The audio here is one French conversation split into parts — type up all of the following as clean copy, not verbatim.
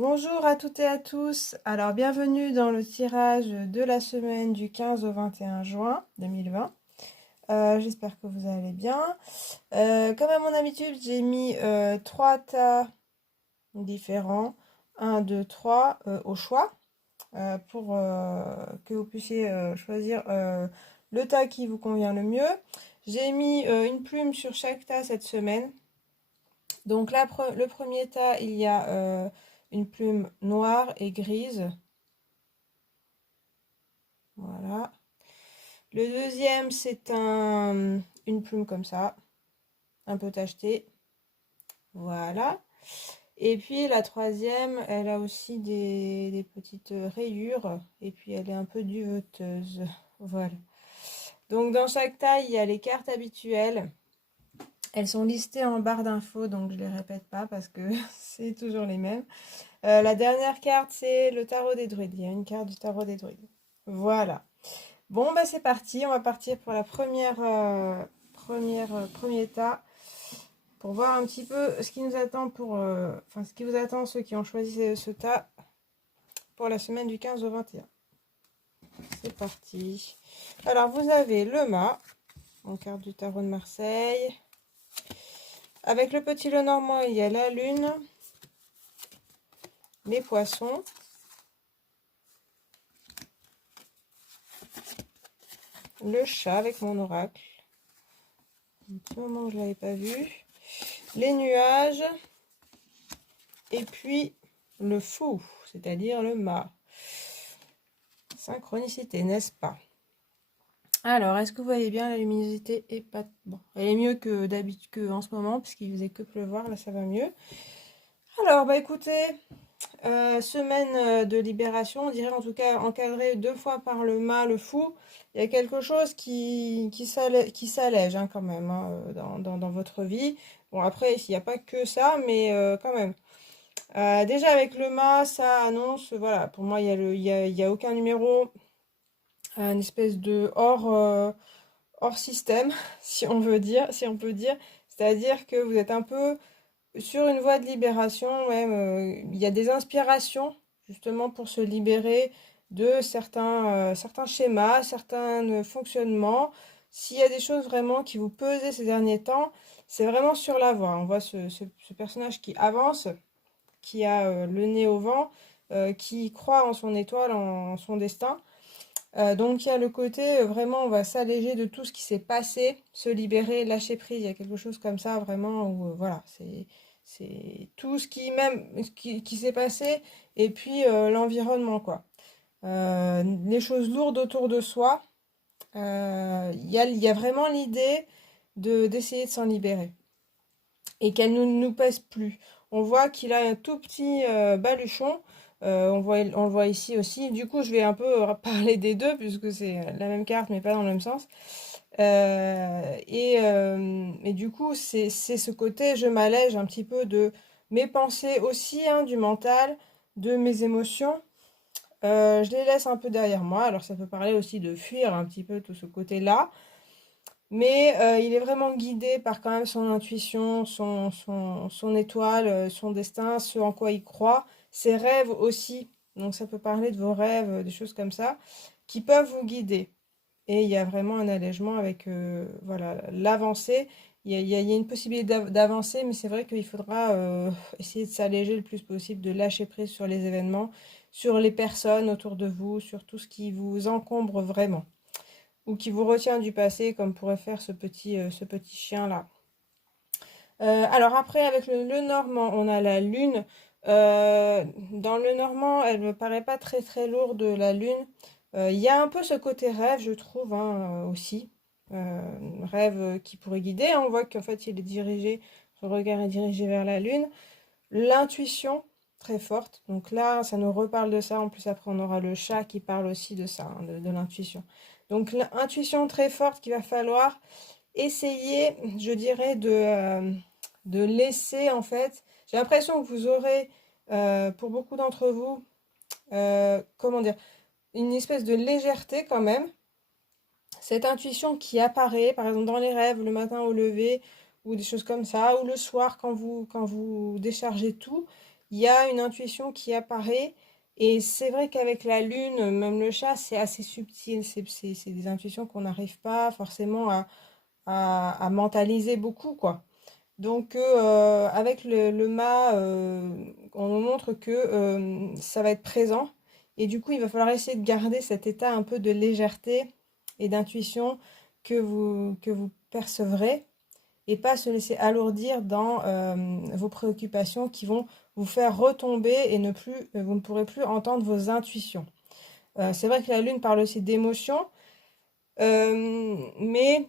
Bonjour à toutes et à tous. Alors, bienvenue dans le tirage de la semaine du 15 au 21 juin 2020. J'espère que vous allez bien. Comme à mon habitude, j'ai mis trois tas différents, un, 2, 3 au choix, pour que vous puissiez choisir le tas qui vous convient le mieux. J'ai mis une plume sur chaque tas cette semaine. Donc là, le premier tas, il y a une plume noire et grise. Voilà. Le deuxième, c'est une plume comme ça, un peu tachetée. Voilà. Et puis la troisième, elle a aussi des petites rayures. Et puis elle est un peu duveteuse. Voilà. Donc dans chaque taille, il y a les cartes habituelles. Elles sont listées en barre d'infos, donc je ne les répète pas parce que c'est toujours les mêmes. La dernière carte, c'est le tarot des druides. Il y a une carte du tarot des druides. Voilà. Bon, bah c'est parti. On va partir pour la premier tas pour voir un petit peu ce qui nous attend enfin, ce qui vous attend, ceux qui ont choisi ce tas pour la semaine du 15 au 21. C'est parti. Alors, vous avez le mât, en carte du tarot de Marseille. Avec le petit Lenormand, il y a la lune, les poissons, le chat avec mon oracle. Un petit moment que je ne l'avais pas vu. Les nuages. Et puis le fou, c'est-à-dire le mât. Synchronicité, n'est-ce pas? Alors, est-ce que vous voyez bien, la luminosité est pas... Bon, elle est mieux que d'habitude, qu'en ce moment, puisqu'il faisait que pleuvoir, là ça va mieux. Alors, bah écoutez, semaine de libération, on dirait en tout cas encadré 2 fois par le mât, le fou. Il y a quelque chose qui s'allège hein, quand même hein, dans votre vie. Bon, après, il n'y a pas que ça, mais quand même. Déjà avec le mât, ça annonce, voilà, pour moi, il y a aucun numéro, une espèce de hors système, si on veut dire, si on peut dire. C'est-à-dire que vous êtes un peu sur une voie de libération, même, il y a des inspirations, justement, pour se libérer de certains schémas, certains fonctionnements. S'il y a des choses vraiment qui vous pesaient ces derniers temps, c'est vraiment sur la voie. On voit ce personnage qui avance, qui a le nez au vent, qui croit en son étoile, en son destin. Donc il y a le côté vraiment on va s'alléger de tout ce qui s'est passé, se libérer, lâcher prise. Il y a quelque chose comme ça vraiment où voilà, c'est tout ce qui même qui s'est passé et puis l'environnement quoi. Les choses lourdes autour de soi. Il y a vraiment l'idée d'essayer de s'en libérer et qu'elle ne nous pèse plus. On voit qu'il a un tout petit baluchon. On le voit ici aussi. Du coup, je vais un peu parler des deux, puisque c'est la même carte, mais pas dans le même sens. Et du coup, c'est ce côté, je m'allège un petit peu de mes pensées aussi, hein, du mental, de mes émotions. Je les laisse un peu derrière moi. Alors, ça peut parler aussi de fuir un petit peu tout ce côté-là. Mais il est vraiment guidé par quand même son intuition, son étoile, son destin, ce en quoi il croit, ses rêves aussi. Donc ça peut parler de vos rêves, des choses comme ça, qui peuvent vous guider. Et il y a vraiment un allègement avec voilà, l'avancée. Il y a une possibilité d'avancer, mais c'est vrai qu'il faudra essayer de s'alléger le plus possible, de lâcher prise sur les événements, sur les personnes autour de vous, sur tout ce qui vous encombre vraiment ou qui vous retient du passé, comme pourrait faire ce petit chien-là. Alors après, avec le normand, on a la lune. Dans le normand, elle me paraît pas très très lourde, la lune. Il y a un peu ce côté rêve, je trouve, hein, aussi. Rêve qui pourrait guider, hein. On voit qu'en fait, il est dirigé, son regard est dirigé vers la lune. L'intuition, très forte. Donc là, ça nous reparle de ça. En plus, après, on aura le chat qui parle aussi de ça, hein, de l'intuition. Donc l'intuition très forte qu'il va falloir essayer, je dirais, de laisser, en fait. J'ai l'impression que vous aurez, pour beaucoup d'entre vous, comment dire, une espèce de légèreté quand même. Cette intuition qui apparaît, par exemple, dans les rêves, le matin au lever, ou des choses comme ça, ou le soir quand vous déchargez tout, il y a une intuition qui apparaît. Et c'est vrai qu'avec la lune, même le chat, c'est assez subtil. C'est des intuitions qu'on n'arrive pas forcément à mentaliser beaucoup, quoi. Donc, avec le mât, on nous montre que ça va être présent. Et du coup, il va falloir essayer de garder cet état un peu de légèreté et d'intuition que vous percevrez et pas se laisser alourdir dans vos préoccupations qui vont vous faire retomber et vous ne pourrez plus entendre vos intuitions. C'est vrai que la lune parle aussi d'émotions, mais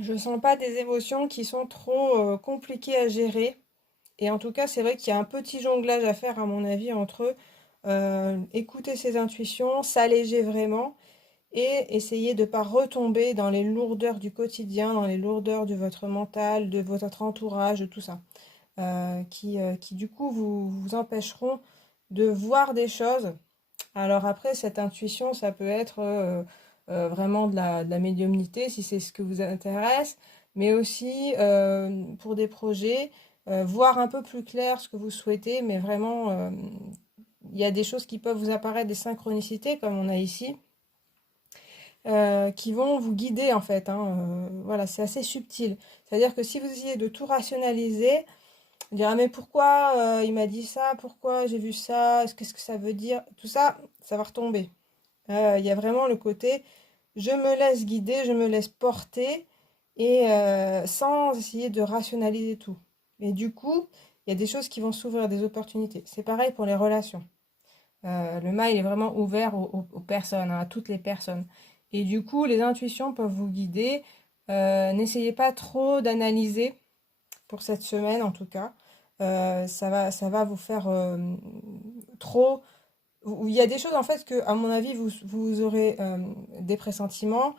je sens pas des émotions qui sont trop compliquées à gérer. Et en tout cas, c'est vrai qu'il y a un petit jonglage à faire, à mon avis, entre écouter ses intuitions, s'alléger vraiment et essayer de ne pas retomber dans les lourdeurs du quotidien, dans les lourdeurs de votre mental, de votre entourage, de tout ça, qui du coup vous empêcheront de voir des choses. Alors après, cette intuition, ça peut être vraiment de la médiumnité, si c'est ce que vous intéresse, mais aussi pour des projets, voir un peu plus clair ce que vous souhaitez, mais vraiment, il y a des choses qui peuvent vous apparaître, des synchronicités, comme on a ici, qui vont vous guider en fait, hein, voilà, c'est assez subtil. C'est-à-dire que si vous essayez de tout rationaliser, vous direz: «Ah mais pourquoi, il m'a dit ça? Pourquoi j'ai vu ça? Qu'est-ce que ça veut dire?» Tout ça, ça va retomber. Il y a vraiment le côté: je me laisse guider, je me laisse porter et sans essayer de rationaliser tout. Et du coup, il y a des choses qui vont s'ouvrir, des opportunités. C'est pareil pour les relations. Le mail est vraiment ouvert aux personnes, hein, à toutes les personnes. Et du coup, les intuitions peuvent vous guider. N'essayez pas trop d'analyser pour cette semaine, en tout cas. Ça va vous faire trop. Il y a des choses, en fait, que, à mon avis, vous aurez des pressentiments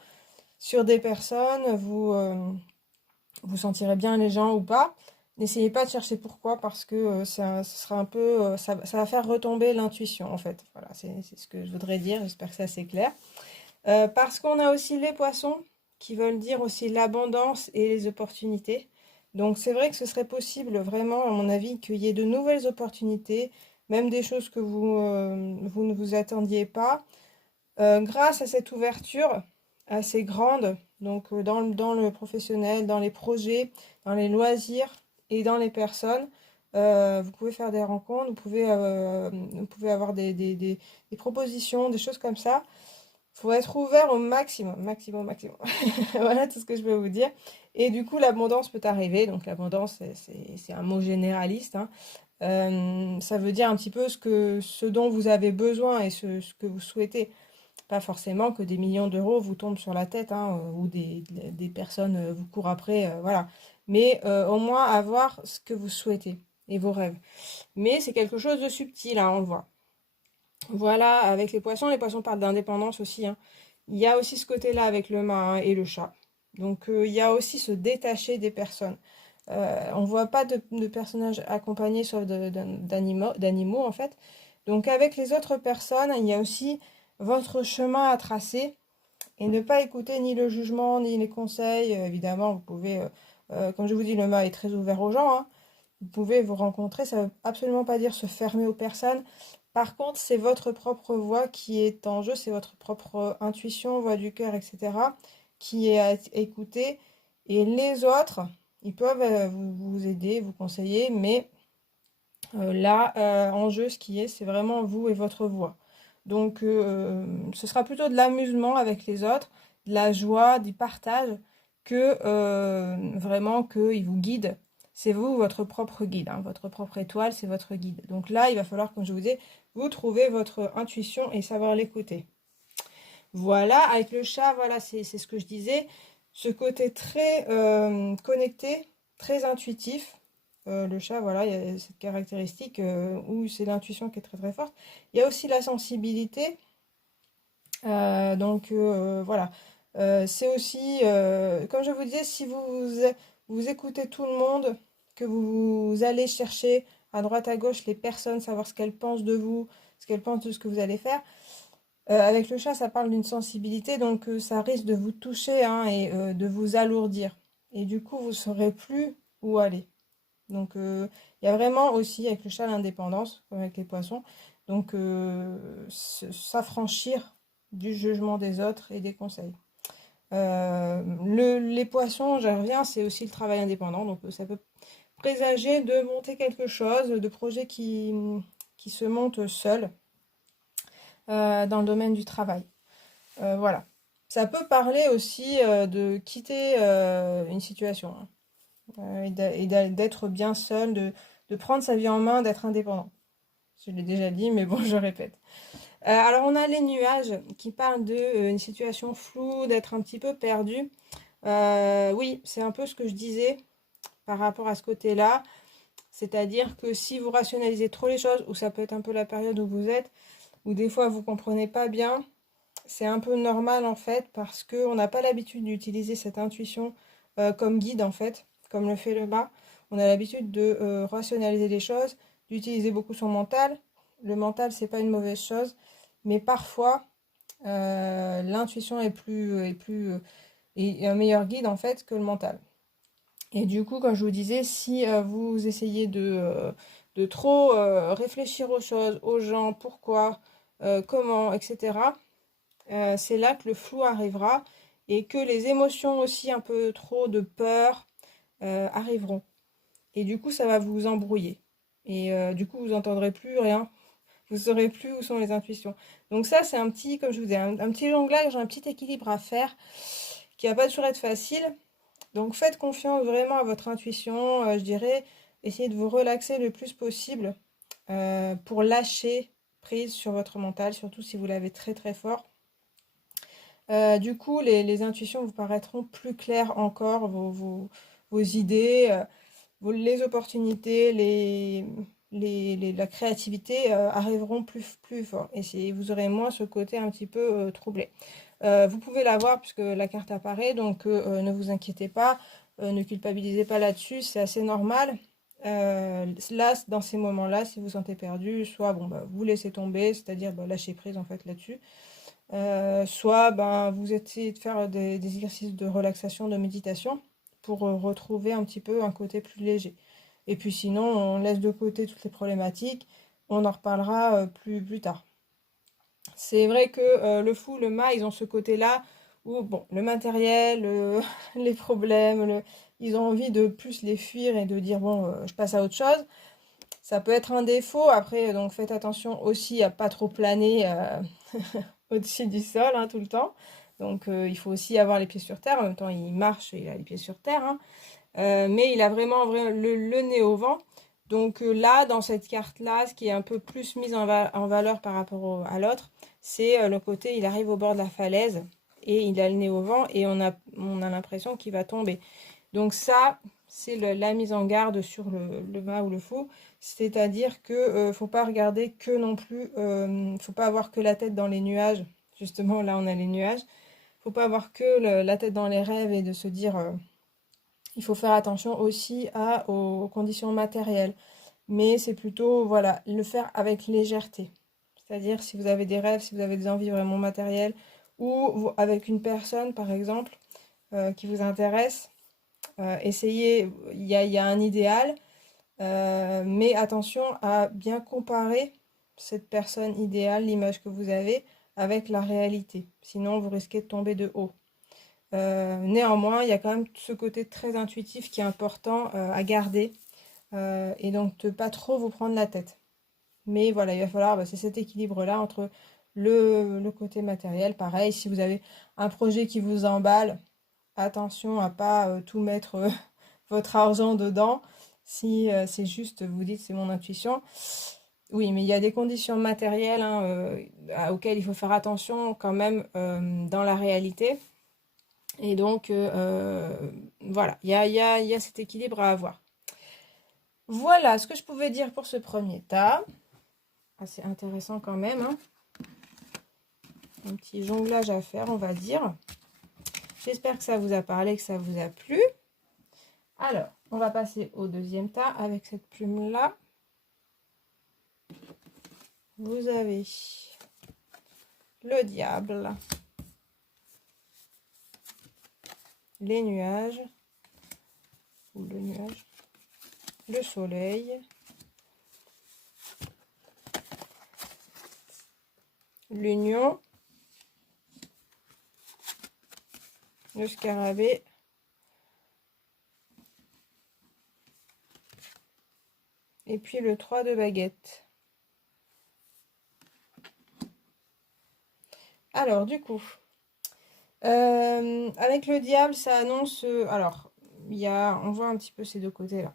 sur des personnes, vous sentirez bien les gens ou pas. N'essayez pas de chercher pourquoi, parce que ce sera un peu, ça va faire retomber l'intuition, en fait. Voilà, c'est ce que je voudrais dire. J'espère que c'est assez clair. Parce qu'on a aussi les poissons, qui veulent dire aussi l'abondance et les opportunités. Donc c'est vrai que ce serait possible, vraiment, à mon avis, qu'il y ait de nouvelles opportunités, même des choses que vous ne vous attendiez pas. Grâce à cette ouverture assez grande, donc dans le professionnel, dans les projets, dans les loisirs et dans les personnes, vous pouvez faire des rencontres, vous pouvez avoir des propositions, des choses comme ça. Il faut être ouvert au maximum, maximum, maximum. Voilà tout ce que je peux vous dire. Et du coup, l'abondance peut arriver. Donc l'abondance, c'est un mot généraliste, hein. Ça veut dire un petit peu ce dont vous avez besoin et ce que vous souhaitez. Pas forcément que des millions d'euros vous tombent sur la tête, hein, ou des personnes vous courent après, voilà. Mais au moins avoir ce que vous souhaitez et vos rêves. Mais c'est quelque chose de subtil, hein, on le voit. Voilà, avec les poissons parlent d'indépendance aussi, hein. Il y a aussi ce côté-là avec le marin et le chat. Donc il y a aussi se détacher des personnes. On ne voit pas de personnages accompagnés sauf d'animaux en fait. Donc avec les autres personnes, il y a aussi votre chemin à tracer et ne pas écouter ni le jugement ni les conseils. Évidemment, vous pouvez, comme je vous dis, le mât est très ouvert aux gens, hein. Vous pouvez vous rencontrer, ça ne veut absolument pas dire se fermer aux personnes. Par contre, c'est votre propre voix qui est en jeu, c'est votre propre intuition, voix du cœur, etc., qui est à écouter. Et les autres, ils peuvent vous aider, vous conseiller, mais là, en jeu, ce qui est, c'est vraiment vous et votre voix. Donc, ce sera plutôt de l'amusement avec les autres, de la joie, du partage, que vraiment qu'ils vous guident. C'est vous, votre propre guide, hein. Votre propre étoile, c'est votre guide. Donc là, il va falloir, comme je vous dis, vous trouver votre intuition et savoir l'écouter. Voilà, avec le chat, voilà, c'est ce que je disais. Ce côté très connecté, très intuitif. Le chat, voilà, il y a cette caractéristique où c'est l'intuition qui est très très forte. Il y a aussi la sensibilité. Voilà. C'est aussi, comme je vous disais, si vous écoutez tout le monde, que vous allez chercher à droite à gauche les personnes, savoir ce qu'elles pensent de vous, ce qu'elles pensent de ce que vous allez faire. Avec le chat, ça parle d'une sensibilité, donc ça risque de vous toucher, hein, et de vous alourdir. Et du coup, vous ne saurez plus où aller. Donc, il y a vraiment aussi avec le chat l'indépendance, comme avec les poissons. Donc, s'affranchir du jugement des autres et des conseils. Les poissons, j'y reviens, c'est aussi le travail indépendant. Donc, ça peut présager de monter quelque chose, de projets qui se montent seuls dans le domaine du travail. Voilà. Ça peut parler aussi de quitter une situation, hein, d'être bien seul, de prendre sa vie en main, d'être indépendant. Je l'ai déjà dit, mais bon, je répète. Alors, on a les nuages qui parlent d'une situation floue, d'être un petit peu perdu. Oui, c'est un peu ce que je disais par rapport à ce côté-là. C'est-à-dire que si vous rationalisez trop les choses, ou ça peut être un peu la période où vous êtes, où des fois vous comprenez pas bien, c'est un peu normal en fait, parce qu'on n'a pas l'habitude d'utiliser cette intuition comme guide en fait, comme le fait le mât. On a l'habitude de rationaliser les choses, d'utiliser beaucoup son mental. Le mental, c'est pas une mauvaise chose, mais parfois l'intuition est un meilleur guide en fait que le mental. Et du coup, comme je vous disais, si vous essayez de trop réfléchir aux choses, aux gens, pourquoi, comment, etc., c'est là que le flou arrivera et que les émotions aussi un peu trop de peur arriveront. Et du coup, ça va vous embrouiller. Et du coup, vous n'entendrez plus rien. Vous saurez plus où sont les intuitions. Donc ça, c'est un petit, comme je vous dis, un petit jonglage, un petit équilibre à faire qui va pas toujours être facile. Donc faites confiance vraiment à votre intuition, je dirais, essayez de vous relaxer le plus possible pour lâcher prise sur votre mental, surtout si vous l'avez très très fort. Du coup, les intuitions vous paraîtront plus claires encore, vos idées, les opportunités, la créativité arriveront plus fort. Et vous aurez moins ce côté un petit peu troublé. Vous pouvez l'avoir puisque la carte apparaît, donc ne vous inquiétez pas, ne culpabilisez pas là-dessus, c'est assez normal. Là, dans ces moments-là, si vous vous sentez perdu, soit bon, bah, vous laissez tomber, c'est-à-dire bah, lâcher prise en fait là-dessus. Soit ben, vous essayez de faire des exercices de relaxation, de méditation pour retrouver un petit peu un côté plus léger. Et puis sinon, on laisse de côté toutes les problématiques, on en reparlera plus tard. C'est vrai que le fou, le mât, ils ont ce côté-là où, bon, le matériel, les problèmes, ils ont envie de plus les fuir et de dire, bon, je passe à autre chose. Ça peut être un défaut, après, donc faites attention aussi à pas trop planer au-dessus du sol hein, tout le temps. Donc il faut aussi avoir les pieds sur terre. En même temps, il marche et il a les pieds sur terre. Hein. Mais il a vraiment le nez au vent. Donc là, dans cette carte-là, ce qui est un peu plus mis en valeur par rapport à l'autre, c'est le côté, il arrive au bord de la falaise et il a le nez au vent et on a l'impression qu'il va tomber. Donc ça, c'est la mise en garde sur le mât ou le fou. C'est-à-dire que faut pas regarder que non plus, faut pas avoir que la tête dans les nuages. Justement, là, on a les nuages. Faut pas avoir que la tête dans les rêves et de se dire, il faut faire attention aussi aux conditions matérielles. Mais c'est plutôt, voilà, le faire avec légèreté. C'est-à-dire, si vous avez des rêves, si vous avez des envies vraiment matérielles, ou avec une personne, par exemple, qui vous intéresse, essayez, il y a un idéal, mais attention à bien comparer cette personne idéale, l'image que vous avez, avec la réalité. Sinon, vous risquez de tomber de haut. Néanmoins, il y a quand même ce côté très intuitif qui est important à garder. Et donc, de pas trop vous prendre la tête. Mais voilà, il va falloir, bah, c'est cet équilibre-là entre le côté matériel. Pareil, si vous avez un projet qui vous emballe, attention à pas tout mettre votre argent dedans. Si c'est juste, vous dites c'est mon intuition. Oui, mais il y a des conditions matérielles hein, auxquelles il faut faire attention quand même dans la réalité. Et donc, voilà, il y a cet équilibre à avoir. Voilà ce que je pouvais dire pour ce premier tas. Assez intéressant quand même. Hein. Un petit jonglage à faire, on va dire. J'espère que ça vous a parlé, que ça vous a plu. Alors, on va passer au deuxième tas avec cette plume-là. Vous avez le diable, les nuages, ou le nuage, le soleil, l'union, le scarabée, et puis le 3 de baguette. Alors, du coup, avec le diable, ça annonce... alors, on voit un petit peu ces deux côtés-là.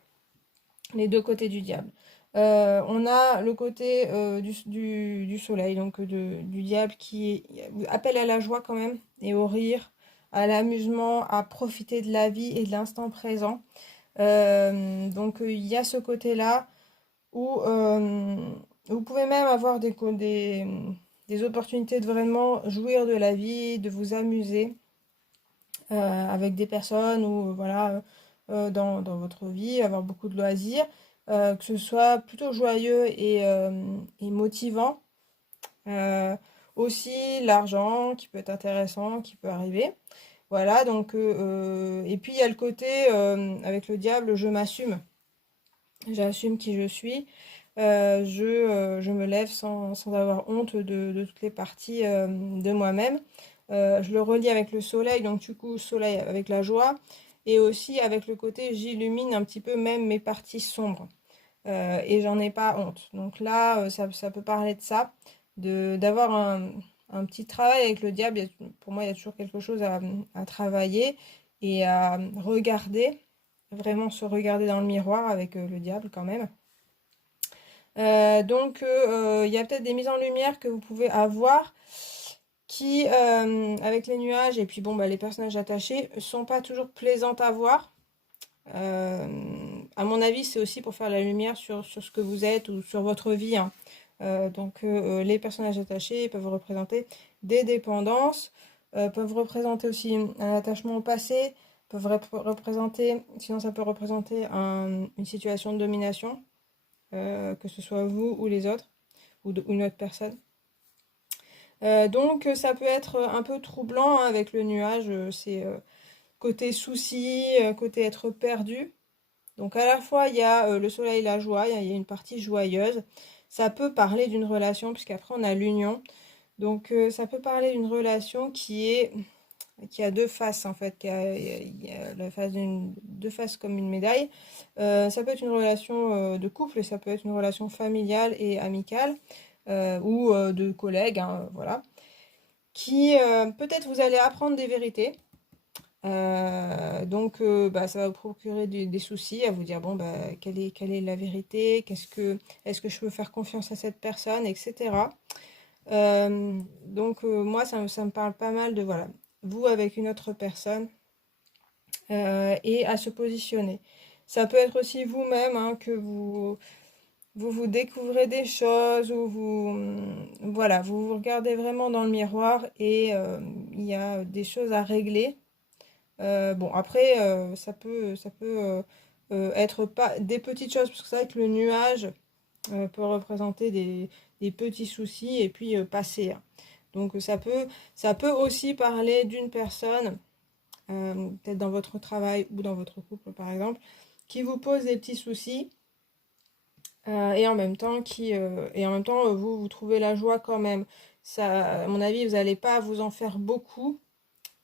Les deux côtés du diable. On a le côté du soleil, donc du diable qui appelle à la joie quand même, et au rire, à l'amusement, à profiter de la vie et de l'instant présent. Donc il y a ce côté-là où vous pouvez même avoir des opportunités de vraiment jouir de la vie, de vous amuser avec des personnes ou voilà, dans votre vie, avoir beaucoup de loisirs, que ce soit plutôt joyeux et motivant. Euh, Aussi l'argent qui peut être intéressant, qui peut arriver. Voilà, donc, et puis il y a le côté, avec le diable, je m'assume. J'assume qui je suis. Je me lève sans avoir honte de toutes les parties de moi-même. Je le relie avec le soleil, donc du coup, soleil avec la joie. Et aussi avec le côté, j'illumine un petit peu même mes parties sombres. Et j'en ai pas honte. Donc là, ça peut parler de ça, d'avoir un petit travail avec le diable. Pour moi, il y a toujours quelque chose à travailler et à regarder, vraiment se regarder dans le miroir avec le diable quand même. Donc, il y a peut-être des mises en lumière que vous pouvez avoir qui, avec les nuages et puis bon, bah, les personnages attachés, sont pas toujours plaisantes à voir. À mon avis, c'est aussi pour faire la lumière sur ce que vous êtes ou sur votre vie, hein. Donc, les personnages attachés peuvent représenter des dépendances, peuvent représenter aussi un attachement au passé, peuvent représenter, sinon ça peut représenter une situation de domination, que ce soit vous ou les autres, ou une autre personne. Donc, ça peut être un peu troublant hein, avec le nuage, c'est côté souci, côté être perdu. Donc à la fois, il y a le soleil, la joie, il y a une partie joyeuse. Ça peut parler d'une relation, puisqu'après on a l'union. Donc ça peut parler d'une relation qui a deux faces en fait, il y a la face deux faces comme une médaille. Ça peut être une relation de couple, et ça peut être une relation familiale et amicale, ou de collègues, hein, voilà. Qui peut-être vous allez apprendre des vérités. Donc, bah, ça va vous procurer des soucis à vous dire, bon, bah, quelle est la vérité, est-ce que je peux faire confiance à cette personne, etc. Donc, moi, ça me parle pas mal de, voilà, vous avec une autre personne et à se positionner. Ça peut être aussi vous-même, hein, que vous découvrez des choses, ou voilà, vous vous regardez vraiment dans le miroir et il y a des choses à régler. Bon, après, ça peut être pas des petites choses, parce que c'est vrai que le nuage peut représenter des petits soucis et puis passer, hein. Donc ça peut aussi parler d'une personne, peut-être dans votre travail ou dans votre couple par exemple, qui vous pose des petits soucis et en même temps vous trouvez la joie quand même. Ça, à mon avis, vous n'allez pas vous en faire beaucoup.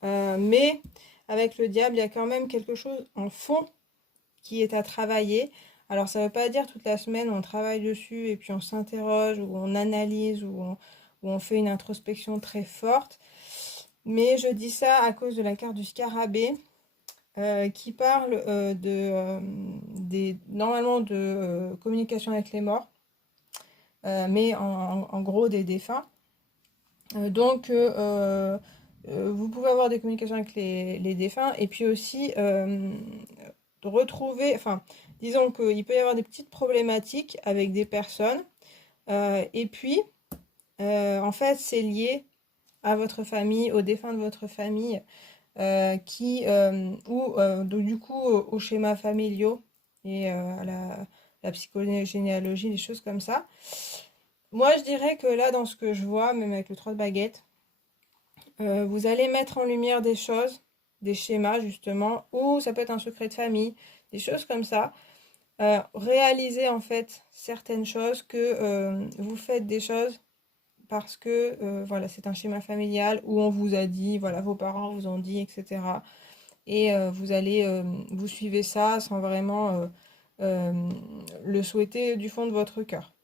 Mais avec le diable, il y a quand même quelque chose en fond qui est à travailler. Alors, ça ne veut pas dire toute la semaine on travaille dessus et puis on s'interroge ou on analyse ou on fait une introspection très forte. Mais je dis ça à cause de la carte du scarabée qui parle normalement de communication avec les morts, mais en gros des défunts. Donc, vous pouvez avoir des communications avec les défunts et puis aussi retrouver, enfin, disons qu'il peut y avoir des petites problématiques avec des personnes et puis, en fait, c'est lié à votre famille, aux défunts de votre famille donc, du coup, aux schémas familiaux et à la psychogénéalogie, des choses comme ça. Moi, je dirais que là, dans ce que je vois, même avec le 3 de baguette, vous allez mettre en lumière des choses, des schémas justement, ou ça peut être un secret de famille, des choses comme ça, réaliser en fait certaines choses, que vous faites des choses parce que voilà, c'est un schéma familial où on vous a dit, voilà, vos parents vous ont dit, etc. Et vous allez, vous suivez ça sans vraiment euh, le souhaiter du fond de votre cœur.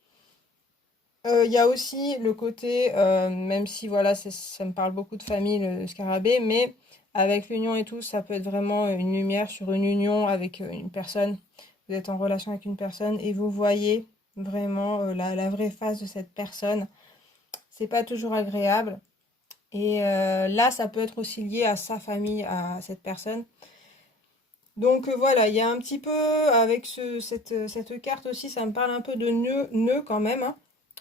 Il y a aussi le côté, même si voilà, ça me parle beaucoup de famille, le scarabée, mais avec l'union et tout, ça peut être vraiment une lumière sur une union avec une personne. Vous êtes en relation avec une personne et vous voyez vraiment la vraie face de cette personne. C'est pas toujours agréable. Et là, ça peut être aussi lié à sa famille, à cette personne. Donc voilà, il y a un petit peu avec cette carte aussi, ça me parle un peu de nœud quand même, hein.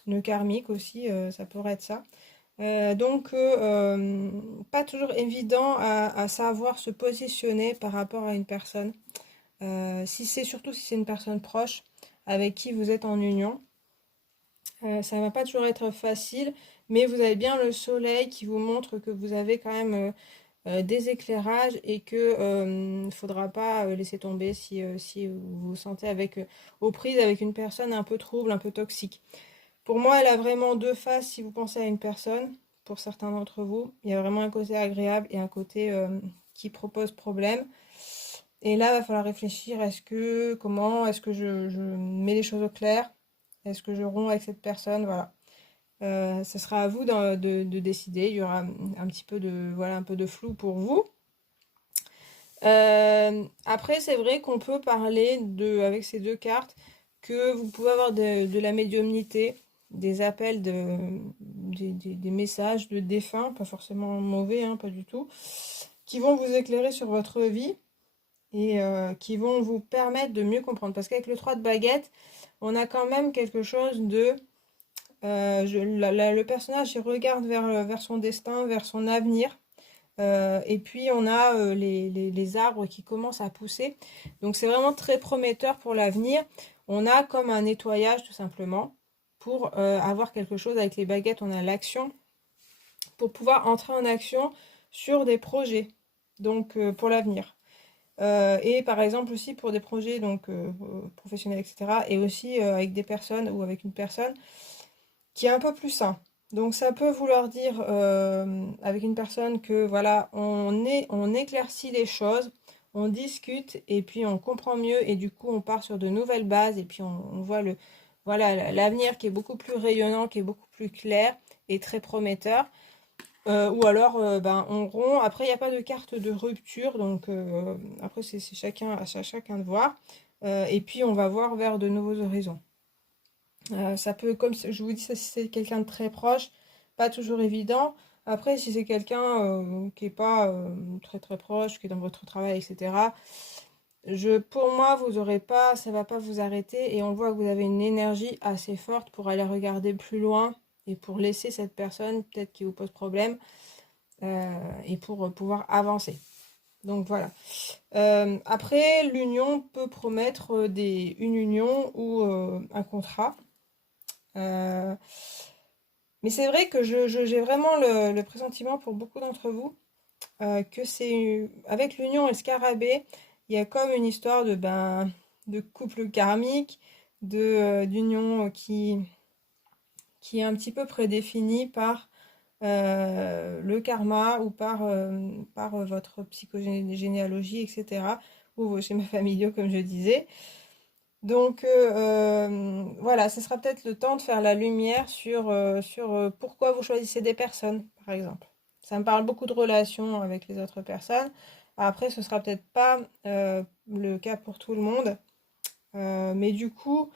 Nœud karmique aussi, ça pourrait être ça. Pas toujours évident à savoir se positionner par rapport à une personne. Si c'est surtout si c'est une personne proche avec qui vous êtes en union. Ça va pas toujours être facile, mais vous avez bien le soleil qui vous montre que vous avez quand même des éclairages et que ne faudra pas laisser tomber si vous vous sentez aux prises avec une personne un peu trouble, un peu toxique. Pour moi, elle a vraiment deux faces si vous pensez à une personne. Pour certains d'entre vous, il y a vraiment un côté agréable et un côté qui propose problème. Et là, il va falloir réfléchir, est-ce que je mets les choses au clair? Est-ce que je romps avec cette personne? Voilà. Ce sera à vous de décider. Il y aura un petit peu voilà, un peu de flou pour vous. Après, c'est vrai qu'on peut parler avec ces deux cartes, que vous pouvez avoir de la médiumnité, des appels, des messages de défunts, pas forcément mauvais, hein, pas du tout, qui vont vous éclairer sur votre vie et qui vont vous permettre de mieux comprendre. Parce qu'avec le 3 de baguette, on a quand même quelque chose de... le personnage, il regarde vers son destin, vers son avenir. Et puis on a les arbres qui commencent à pousser. Donc c'est vraiment très prometteur pour l'avenir. On a comme un nettoyage tout simplement pour avoir quelque chose. Avec les baguettes, on a l'action pour pouvoir entrer en action sur des projets, donc pour l'avenir. Et par exemple aussi pour des projets donc professionnels, etc. Et aussi avec des personnes ou avec une personne qui est un peu plus sain. Donc ça peut vouloir dire avec une personne que voilà, on éclaircit les choses, on discute et puis on comprend mieux et du coup on part sur de nouvelles bases et puis on voit voilà, l'avenir qui est beaucoup plus rayonnant, qui est beaucoup plus clair et très prometteur. Ou alors ben, on rompt, après il n'y a pas de carte de rupture, donc après c'est chacun de voir. Et puis on va voir vers de nouveaux horizons. Ça peut, comme je vous dis, ça, si c'est quelqu'un de très proche, pas toujours évident. Après, si c'est quelqu'un qui est pas très très proche, qui est dans votre travail, etc. Pour moi, vous aurez pas, ça va pas vous arrêter et on voit que vous avez une énergie assez forte pour aller regarder plus loin et pour laisser cette personne peut-être qui vous pose problème et pour pouvoir avancer. Donc voilà. Après, l'union peut promettre une union ou un contrat. Euh, mais c'est vrai que j'ai vraiment le pressentiment pour beaucoup d'entre vous que c'est avec l'union et le scarabée, il y a comme une histoire de couple karmique, d'union qui est un petit peu prédéfinie par le karma ou par votre psychogénéalogie, etc. ou vos schémas familiaux, comme je disais. Donc voilà, ce sera peut-être le temps de faire la lumière sur pourquoi vous choisissez des personnes, par exemple. Ça me parle beaucoup de relations avec les autres personnes. Après, ce sera peut-être pas le cas pour tout le monde. Mais du coup,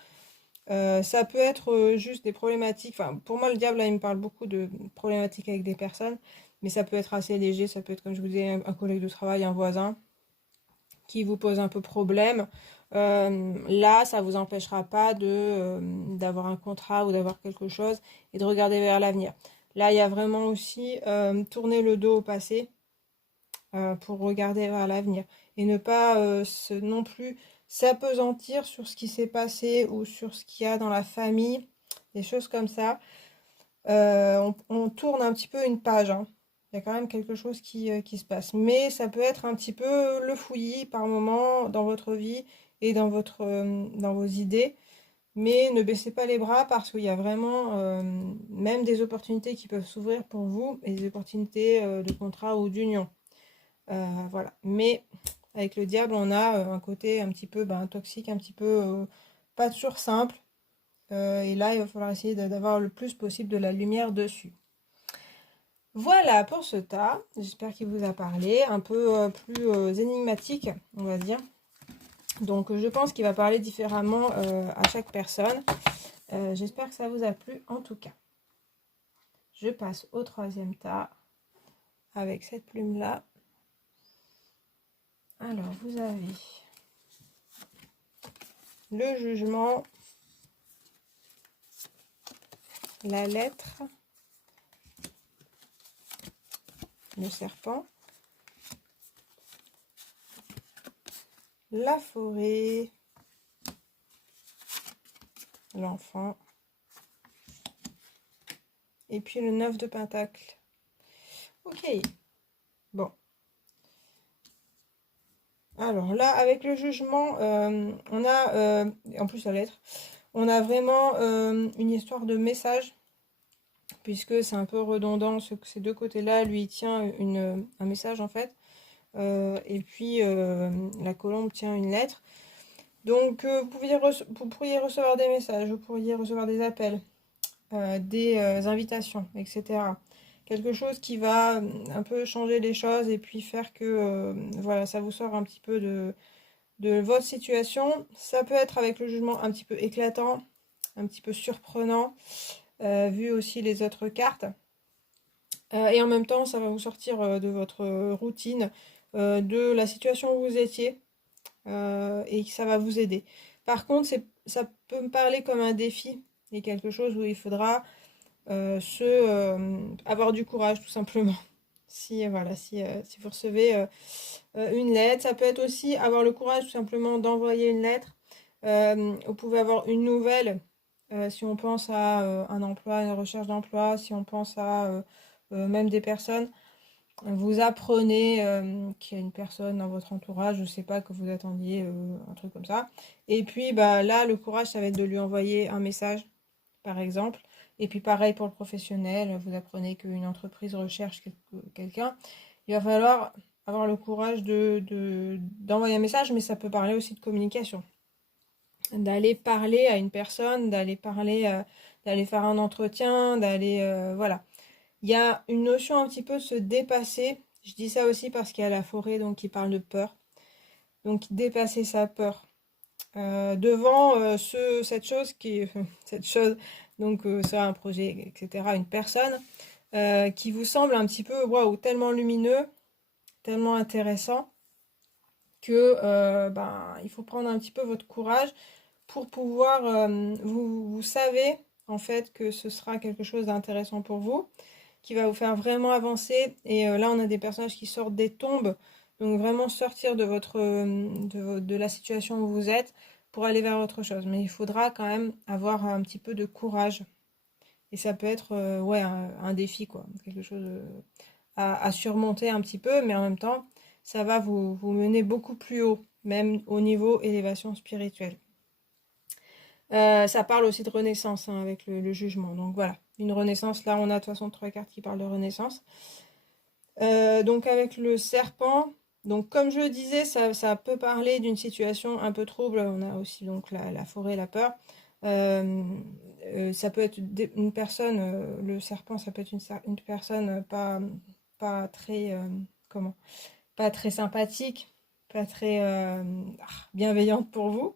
ça peut être juste des problématiques. Enfin, pour moi, le diable, là, il me parle beaucoup de problématiques avec des personnes. Mais ça peut être assez léger. Ça peut être, comme je vous disais, un collègue de travail, un voisin qui vous pose un peu problème. Là, ça vous empêchera pas d'avoir un contrat ou d'avoir quelque chose et de regarder vers l'avenir. Là, il y a vraiment aussi tourner le dos au passé pour regarder vers l'avenir et ne pas non plus s'apesantir sur ce qui s'est passé ou sur ce qu'il y a dans la famille, des choses comme ça. On tourne un petit peu une page, hein. Il y a quand même quelque chose qui se passe. Mais ça peut être un petit peu le fouillis par moment dans votre vie et dans dans vos idées. Mais ne baissez pas les bras parce qu'il y a vraiment même des opportunités qui peuvent s'ouvrir pour vous et des opportunités de contrat ou d'union. Voilà. Mais avec le diable, on a un côté un petit peu toxique, un petit peu pas toujours simple. Et là, il va falloir essayer d'avoir le plus possible de la lumière dessus. Voilà pour ce tas. J'espère qu'il vous a parlé. Un peu plus énigmatique, on va dire. Donc, je pense qu'il va parler différemment à chaque personne. J'espère que ça vous a plu en tout cas. Je passe au troisième tas avec cette plume-là. Alors, vous avez le jugement, la lettre, le serpent, la forêt, l'enfant, et puis le 9 de pentacle. Ok, bon. Alors là, avec le jugement, on a, en plus la lettre, on a vraiment une histoire de message, puisque c'est un peu redondant, ces deux côtés-là, lui il tient un message en fait, et puis la colombe tient une lettre. Donc vous pourriez recevoir des messages, vous pourriez recevoir des appels, des invitations, etc. Quelque chose qui va un peu changer les choses et puis faire que voilà, ça vous sort un petit peu de votre situation. Ça peut être avec le jugement un petit peu éclatant, un petit peu surprenant, vu aussi les autres cartes. Et en même temps, ça va vous sortir de votre routine, de la situation où vous étiez, et ça va vous aider. Par contre, ça peut me parler comme un défi et quelque chose où il faudra avoir du courage tout simplement. Si, voilà, si vous recevez une lettre, ça peut être aussi avoir le courage tout simplement d'envoyer une lettre. Vous pouvez avoir une nouvelle si on pense à un emploi, une recherche d'emploi, si on pense à même des personnes. Vous apprenez qu'il y a une personne dans votre entourage, je ne sais pas, que vous attendiez, un truc comme ça. Et puis bah, là, le courage, ça va être de lui envoyer un message, par exemple. Et puis pareil pour le professionnel, vous apprenez qu'une entreprise recherche quelqu'un. Il va falloir avoir le courage d'envoyer un message, mais ça peut parler aussi de communication. D'aller parler à une personne, d'aller faire un entretien, voilà. Il y a une notion un petit peu de se dépasser. Je dis ça aussi parce qu'il y a la forêt donc qui parle de peur. Donc dépasser sa peur. Devant cette chose cette chose, donc soit un projet, etc., une personne qui vous semble un petit peu waouh, tellement lumineux, tellement intéressant que il faut prendre un petit peu votre courage pour pouvoir vous savez en fait que ce sera quelque chose d'intéressant pour vous qui va vous faire vraiment avancer. Et là, on a des personnages qui sortent des tombes. Donc vraiment sortir de de la situation où vous êtes pour aller vers autre chose. Mais il faudra quand même avoir un petit peu de courage. Et ça peut être ouais, un défi, quoi. Quelque chose à surmonter un petit peu, mais en même temps, ça va vous mener beaucoup plus haut, même au niveau élévation spirituelle. Ça parle aussi de renaissance hein, avec le jugement. Donc voilà, une renaissance. Là, on a de toute façon trois cartes qui parlent de renaissance. Donc avec le serpent, donc comme je le disais, ça peut parler d'une situation un peu trouble. On a aussi donc la forêt, la peur. Ça peut être une personne, le serpent, ça peut être une personne pas très, comment, pas très sympathique, pas très bienveillante pour vous.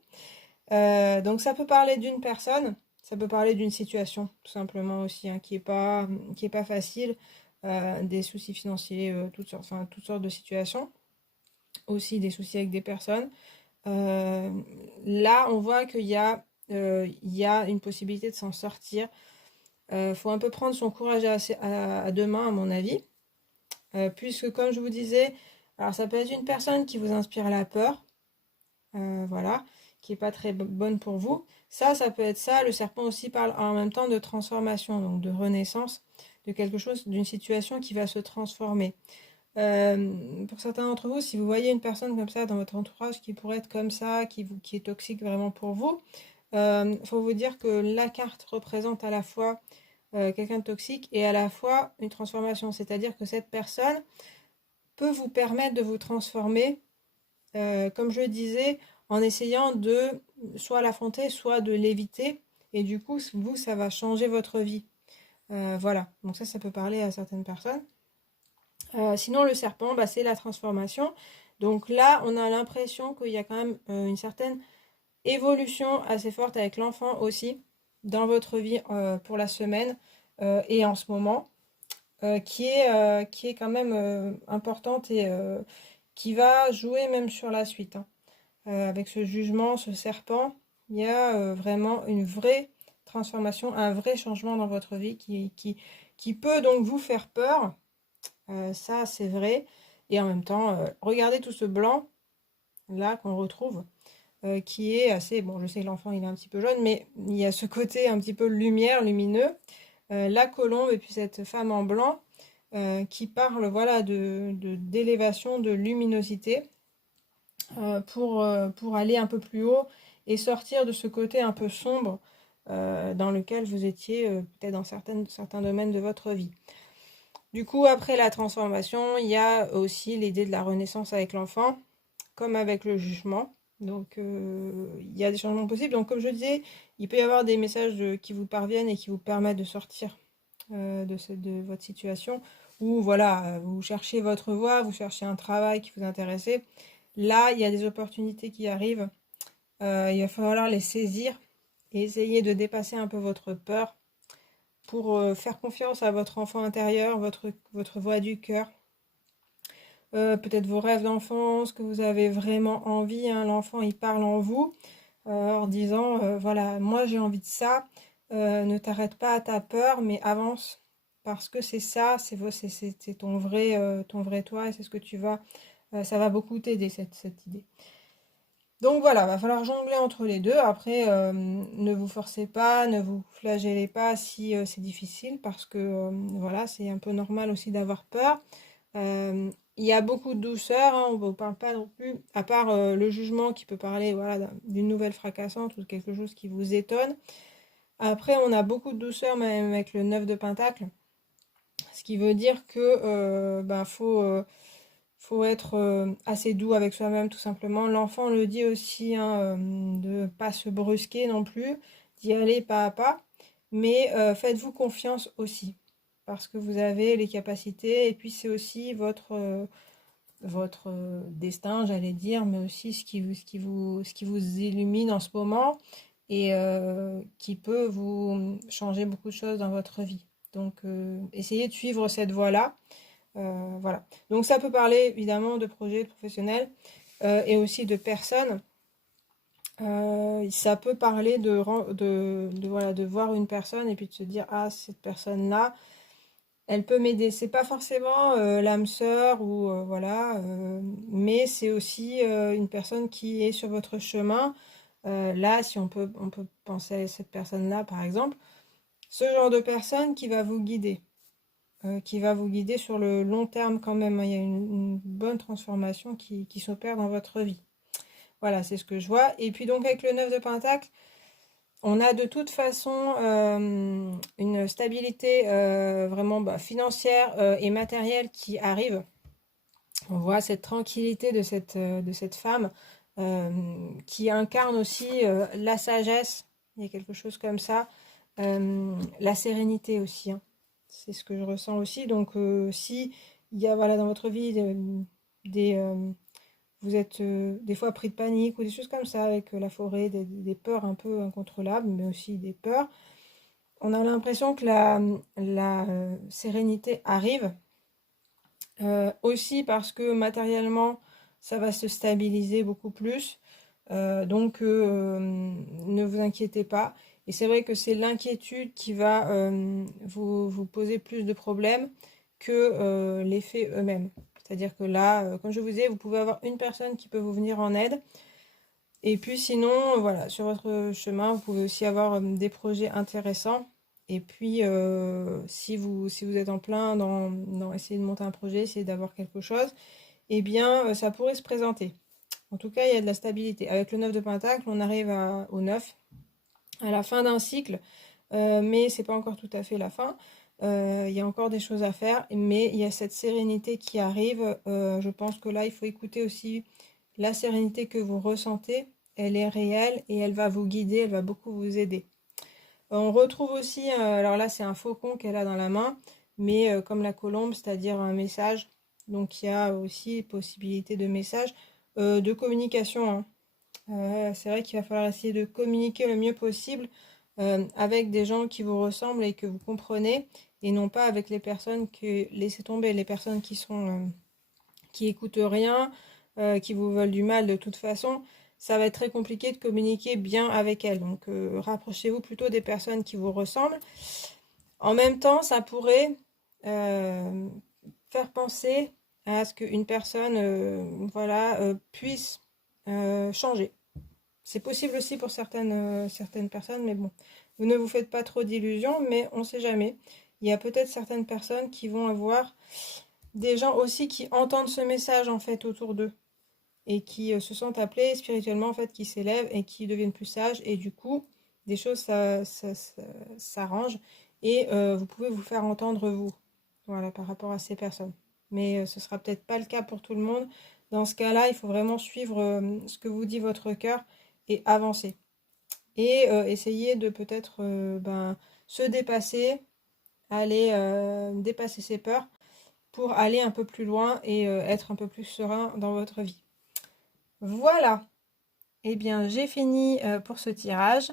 Donc ça peut parler d'une personne, ça peut parler d'une situation, tout simplement aussi, hein, qui est pas facile, des soucis financiers, toutes sortes de situations, aussi des soucis avec des personnes. Là, on voit il y a une possibilité de s'en sortir. Faut un peu prendre son courage à deux mains, à mon avis, puisque comme je vous disais, alors ça peut être une personne qui vous inspire la peur, voilà, qui est pas très bonne pour vous. Ça peut être ça. Le serpent aussi parle en même temps de transformation, donc de renaissance, de quelque chose, d'une situation qui va se transformer. Pour certains d'entre vous, si vous voyez une personne comme ça dans votre entourage qui pourrait être comme ça, qui est toxique vraiment pour vous, faut vous dire que la carte représente à la fois quelqu'un de toxique et à la fois une transformation. C'est-à-dire que cette personne peut vous permettre de vous transformer, comme je le disais, en essayant de soit l'affronter, soit de l'éviter. Et du coup, vous, ça va changer votre vie. Voilà, donc ça peut parler à certaines personnes. Sinon, le serpent, bah, c'est la transformation. Donc là, on a l'impression qu'il y a quand même une certaine évolution assez forte avec l'enfant aussi dans votre vie pour la semaine et en ce moment, qui est quand même importante et qui va jouer même sur la suite, hein. Avec ce jugement, ce serpent, il y a vraiment une vraie transformation, un vrai changement dans votre vie qui peut donc vous faire peur. Ça, c'est vrai. Et en même temps, regardez tout ce blanc là qu'on retrouve, qui est assez... Bon, je sais que l'enfant, il est un petit peu jaune, mais il y a ce côté un petit peu lumière, lumineux. La colombe et puis cette femme en blanc qui parle, voilà, d'élévation, de luminosité pour aller un peu plus haut et sortir de ce côté un peu sombre dans lequel vous étiez peut-être dans certains domaines de votre vie. Du coup, après la transformation, il y a aussi l'idée de la renaissance avec l'enfant, comme avec le jugement. Donc, il y a des changements possibles. Donc, comme je disais, il peut y avoir des messages qui vous parviennent et qui vous permettent de sortir de votre situation. Ou voilà, vous cherchez votre voie, vous cherchez un travail qui vous intéressait. Là, il y a des opportunités qui arrivent. Il va falloir les saisir et essayer de dépasser un peu votre peur pour faire confiance à votre enfant intérieur, votre voix du cœur. Peut-être vos rêves d'enfance, que vous avez vraiment envie, hein. L'enfant, il parle en vous en disant, voilà, moi j'ai envie de ça, ne t'arrête pas à ta peur, mais avance, parce que c'est ça, c'est ton vrai toi, et c'est ce que tu vas, ça va beaucoup t'aider, cette idée. Donc voilà, va falloir jongler entre les deux. Après, ne vous forcez pas, ne vous flagellez pas si c'est difficile, parce que voilà, c'est un peu normal aussi d'avoir peur. Il y a beaucoup de douceur, hein, on ne vous parle pas non plus, à part le jugement qui peut parler, voilà, d'une nouvelle fracassante ou de quelque chose qui vous étonne. Après, on a beaucoup de douceur même avec le 9 de Pentacle, ce qui veut dire que ben, faut être assez doux avec soi-même, tout simplement. L'enfant le dit aussi, hein, de ne pas se brusquer non plus, d'y aller pas à pas, mais faites-vous confiance aussi, parce que vous avez les capacités, et puis c'est aussi votre destin, j'allais dire, mais aussi ce qui vous illumine en ce moment, et qui peut vous changer beaucoup de choses dans votre vie. Donc, essayez de suivre cette voie-là. Voilà. Donc ça peut parler évidemment de projets professionnels et aussi de personnes. Ça peut parler voilà, de voir une personne et puis de se dire, ah, cette personne-là, elle peut m'aider. C'est pas forcément l'âme sœur ou voilà, mais c'est aussi une personne qui est sur votre chemin. Là, si on peut penser à cette personne-là, par exemple, ce genre de personne qui va vous guider sur le long terme quand même, hein. Il y a une bonne transformation qui s'opère dans votre vie. Voilà, c'est ce que je vois. Et puis donc avec le 9 de Pentacle, on a de toute façon une stabilité vraiment financière et matérielle qui arrive. On voit cette tranquillité de cette femme qui incarne aussi la sagesse. Il y a quelque chose comme ça. La sérénité aussi, hein. C'est ce que je ressens aussi. Donc, si il y a voilà, dans votre vie vous êtes des fois pris de panique ou des choses comme ça avec la forêt, des peurs un peu incontrôlables, mais aussi des peurs, on a l'impression que la sérénité arrive. Aussi parce que matériellement, ça va se stabiliser beaucoup plus. Donc, ne vous inquiétez pas. Et c'est vrai que c'est l'inquiétude qui va vous poser plus de problèmes que les faits eux-mêmes. C'est-à-dire que là, comme je vous disais, vous pouvez avoir une personne qui peut vous venir en aide. Et puis sinon, voilà, sur votre chemin, vous pouvez aussi avoir des projets intéressants. Et puis, si vous êtes en plein dans essayer de monter un projet, essayer d'avoir quelque chose, eh bien, ça pourrait se présenter. En tout cas, il y a de la stabilité. Avec le 9 de Pentacle, on arrive au 9, à la fin d'un cycle, mais c'est pas encore tout à fait la fin. Il y a encore des choses à faire, mais il y a cette sérénité qui arrive. Je pense que là, il faut écouter aussi la sérénité que vous ressentez. Elle est réelle et elle va vous guider, elle va beaucoup vous aider. On retrouve aussi, alors là c'est un faucon qu'elle a dans la main, mais comme la colombe, c'est-à-dire un message. Donc il y a aussi possibilité de message, de communication, hein. C'est vrai qu'il va falloir essayer de communiquer le mieux possible avec des gens qui vous ressemblent et que vous comprenez, et non pas avec les personnes que laissez tomber, les personnes qui écoutent rien, qui vous veulent du mal de toute façon. Ça va être très compliqué de communiquer bien avec elles. Donc rapprochez-vous plutôt des personnes qui vous ressemblent. En même temps, ça pourrait faire penser à ce qu'une personne voilà, puisse changer. C'est possible aussi pour certaines personnes, mais bon, vous ne vous faites pas trop d'illusions, mais on ne sait jamais. Il y a peut-être certaines personnes qui vont avoir des gens aussi qui entendent ce message en fait autour d'eux et qui se sentent appelés spirituellement en fait, qui s'élèvent et qui deviennent plus sages, et du coup des choses s'arrangent et vous pouvez vous faire entendre vous, voilà, par rapport à ces personnes. Mais ce sera peut-être pas le cas pour tout le monde. Dans ce cas-là, il faut vraiment suivre ce que vous dit votre cœur et avancer. Et essayer de peut-être se dépasser, aller dépasser ses peurs pour aller un peu plus loin et être un peu plus serein dans votre vie. Voilà, eh bien j'ai fini pour ce tirage.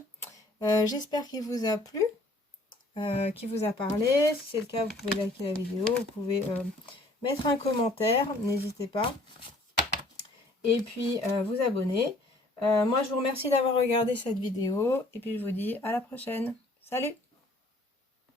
J'espère qu'il vous a plu, qu'il vous a parlé. Si c'est le cas, vous pouvez liker la vidéo, vous pouvez mettre un commentaire, n'hésitez pas. Et puis vous abonner. Moi je vous remercie d'avoir regardé cette vidéo et puis je vous dis à la prochaine. Salut!